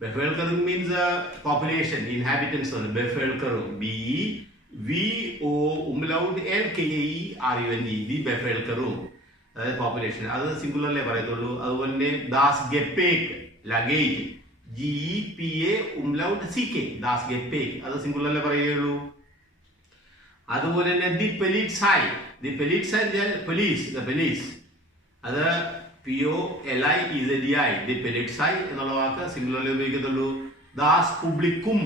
ബെഫേൽക്കറും മീൻസ് പോപ്പുലേഷൻ, ഇൻഹാബിറ്റൻസ് ആണ് ബെഫേൽക്കറും. BEVOUMLAUT ദി ബെഫേൽക്കറും, അതായത് പോപ്പുലേഷൻ. അത് സിംഗുലറിലേ പറയത്തുള്ളൂ. അതുപോലെ തന്നെ ദാസ് ഗെപ്പേക്ക് ലഗേജ്, GEPAUMLAUTCK ദാസ് ഗെപ്പേക്ക്, അത് സിംഗുലറിലേ പറയുകയുള്ളൂ. അതുപോലെ തന്നെ ദി പെലിറ്റ്സായി. ദി പെലിറ്റ്സായി പോലീസ്, ദ പോലീസ്, അത് POLIZEDI ദി പെലിറ്റ്സായി എന്നുള്ള വാക്ക് സിംഗുലറിലേ ഉപയോഗിക്കത്തുള്ളൂ. ദാസ് പുബ്ലിക്കും,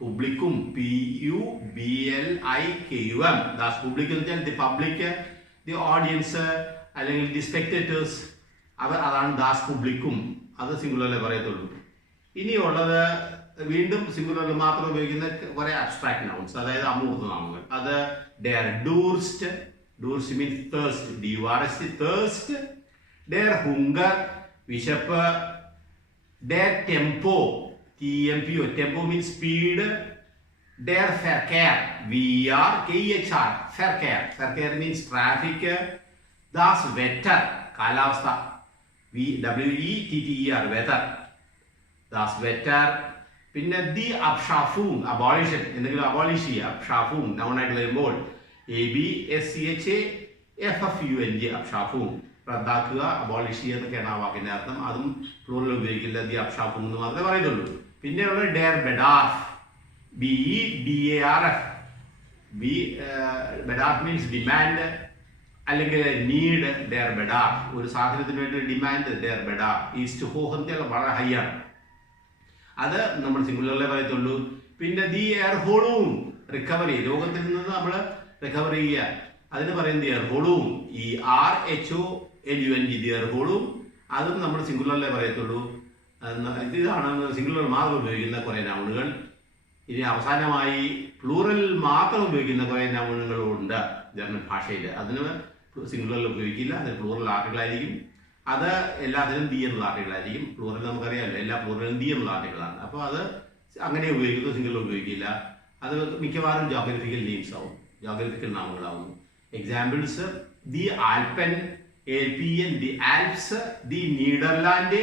പുബ്ലിക്കും PUBLIKUM ദാസ് പുബ്ലിക് എന്ന് വെച്ചാൽ ദി പബ്ലിക്, ദി ഓഡിയൻസ് അല്ലെങ്കിൽ ദി സ്പെക്ടേറ്റേഴ്സ്, അതാണ് ദാസ് പുബ്ലിക്കും, അത് സിംഗുലറിലേ പറയത്തുള്ളൂ. ഇനിയുള്ളത് വീണ്ടും സിംഗുലറിൽ മാത്രം ഉപയോഗിക്കുന്ന കുറെ അബ്സ്ട്രാക്ട് നൗൺസ്, അതായത് അമൂർത്ത നാമങ്ങൾ. അത് ഡെയർ ഡൂർസ്റ്റ്, ഡൂർസ്റ്റ് മീൻസ് തേഴ്സ്റ്റ്, DURST തേഴ്സ്റ്റ്. ഡെയർ ഹുങ്കർ വിശപ്പ്. ഡെയർ ടെമ്പോ TMPO ടെമ്പോ മീൻസ് സ്പീഡ്. ഡെയർ ഫെർകെയർ VERKEHR ഫെർകെയർ, ഫെർകെയർ മീൻസ് ട്രാഫിക്. ദാസ് വെറ്റർ കാലാവസ്ഥ, WETTER വെതർ, ദാസ് വെറ്റർ. പിന്നെ ദി അബ്ഷാഫൂൺ അബോളിഷൻ, എന്തെങ്കിലും അബോളിഷ് ചെയ്യുക, അബ്ഷാഫൂൺ നൗണായിട്ട് വരുമ്പോൾ ABSCHAFFUNG അബ്ഷാഫൂൺ, റദ്ദാക്കുക, അബോളിഷ് ചെയ്യുക എന്നൊക്കെയാണ് ആ വാക്കിന്റെ അർത്ഥം. അതും പ്ലൂറൽ ഉപയോഗിക്കില്ല, ദി അബ്ഷാഫൂൺ എന്ന് മാത്രമേ പറയുന്നുള്ളൂ. പിന്നെയുള്ള ഡെയർ ബെഡാഫ് BEDARF, ബെഡാഫ് മീൻസ് ഡിമാൻഡ് അല്ലെങ്കിൽ നീഡ്. ഡെയർ ബെഡാഫ് ഒരു സാധനത്തിന് വേണ്ടി ഡിമാൻഡ്, ഡെയർ ബെഡാഫ്. ഈസ്റ്റ് ഹോഹന്തികൾ വളരെ ഹൈ ആണ്, അത് നമ്മൾ സിംഗുലറിലേ പറയത്തുള്ളൂ. പിന്നെ ദി എയർ ഹോളൂൺ റിക്കവറി, രോഗത്തിൽ നിന്ന് നമ്മൾ റിക്കവർ ചെയ്യുക, അതിന് പറയുന്നത് എയർ ഹോളൂൺ ERHOLUNG ദി എയർ ഹോളൂൺ, അതും നമ്മൾ സിംഗുലറിലേ പറയത്തുള്ളൂ. ഇതാണ് സിംഗുലർ മാത്രം ഉപയോഗിക്കുന്ന കുറെ നൗണുകൾ. ഇനി അവസാനമായി പ്ലൂറൽ മാത്രം ഉപയോഗിക്കുന്ന കുറെ നൗണുകളുണ്ട് ജർമ്മൻ ഭാഷയിൽ. അതിന് സിംഗുലറിൽ ഉപയോഗിക്കില്ല, അതിന് പ്ലൂറൽ ആർട്ടിക്കിളായിരിക്കും. അത് എല്ലാത്തിനും ദി എന്നുള്ള ആർട്ടിക്കിളായിരിക്കും. പ്ലൂറൽ നമുക്കറിയാമല്ലോ, എല്ലാ പ്ലൂറലും ദി എന്നുള്ള ആർട്ടിക്കിളാണ്. അപ്പോൾ അത് അങ്ങനെ ഉപയോഗിക്കുന്നു, സിംഗുലർ ഉപയോഗിക്കില്ല. അത് മിക്കവാറും ജോഗ്രഫിക്കൽ നെയിംസ് ആവും, ജോഗ്രഫിക്കൽ നാമങ്ങളാവുന്നു. എക്സാമ്പിൾസ് ദി ആൽപ്പൻ ALPN ദി ആൽപ്സ്, ദി നീഡർലാൻഡ്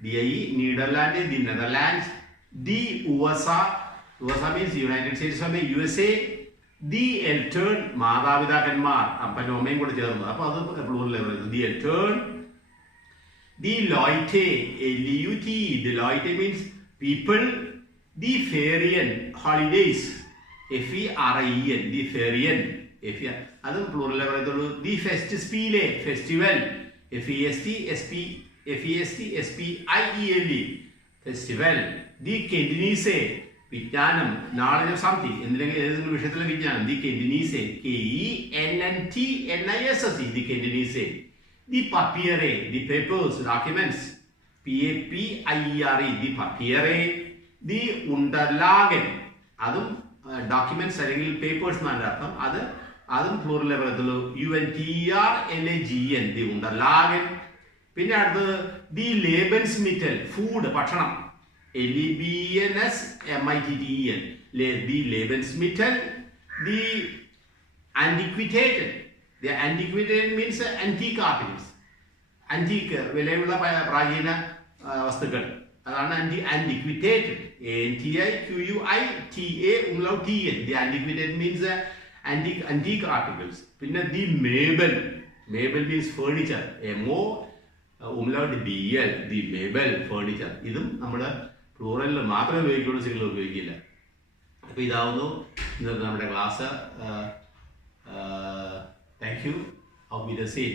DIE നീഡർലാൻഡ്, ദി നെതർലാൻഡ്സ്, ദി USA മീൻസ് യുണൈറ്റഡ് സ്റ്റേറ്റ്സ് ഓഫ് USA, ദി എൽറ്റേൺ മാതാപിതാക്കന്മാർ, അപ്പനും അമ്മയും കൂടെ ചേർന്ന്, അപ്പൊ അത് പ്ലൂറൽ പറയുന്നത് ദി എൽറ്റേൺ. ദി ലോയ്റ്റെ LUT ദി ലോയ്റ്റെ മീൻസ് പീപ്പിൾ. ദി ഫേറിയൻ ഹോളിഡേയ്സ് FERIEN ദി ഫേറിയൻ, അതും പ്ലൂറലേ പറയത്തുള്ളൂ. ദി ഫെസ്റ്റിസ്പീലെ ഫെസ്റ്റിവൽ FESTSPIELE ഫെസ്റ്റിവൽ. ദി കെന്റിനീസെ വിജ്ഞാനം, നോളജ് ഓഫ് സംതിങ്, ഏതെങ്കിലും വിഷയത്തിലെ വിജ്ഞാനം, ദി കെന്റിനീസെ KENNTNISSE ദി കെന്റിനീസെ. ദി പപ്പിയറെ ദി പേപ്പേഴ്സ് ഡോക്യുമെന്റ്സ് PAPIERE ദി പപ്പിയറെ. ദി ഉണ്ടർലാഗൻ, അതും ഡോക്യുമെന്റ്സ് അല്ലെങ്കിൽ പേപ്പേഴ്സ് എന്നാണ് അർത്ഥം, അതും പ്ലൂറലേ പറയത്തുള്ളൂ. UNTERLAGEN ദി ഉണ്ടർലാഗൻ. പിന്നെ അടുത്തത് ദി ലേബൻസ്മിറ്റൽ ഫുഡ് ഭക്ഷണം, LEBNSMITTEN ദി ലേബൻസ്മിറ്റൽ. ദി ആന്റിക്വിറ്റേറ്റഡ്, ദി ആന്റിക്വിറ്റേറ്റഡ് മീൻസ് ആന്റീക് ആർട്ടിക്കിൾസ്, ആന്റീക്ക് വിലയുള്ള പ്രാചീന വസ്തുക്കൾ, അതാണ് ആന്റിക്വിറ്റേറ്റഡ് ANTIQUITAUMLAUTEN ദി ആന്റിക്വിറ്റേറ്റഡ് മീൻസ് ആന്റീക് ആർട്ടിക്കിൾസ്. പിന്നെ ദി മേബൽ, മേബൽ മീൻസ് ഫേർണിച്ചർ, MOUMLAUTBL ദി മേബൽ ഫേർണിച്ചർ. ഇതും നമ്മൾ പ്ലൂറലിൽ മാത്രമേ ഉപയോഗിക്കുള്ളൂ, സിംഗുലർ ഉപയോഗിക്കില്ല. അപ്പോൾ ഇതാവുന്നു ഇന്നത്തെ നമ്മുടെ class. Thank you. Auf Wiedersehen.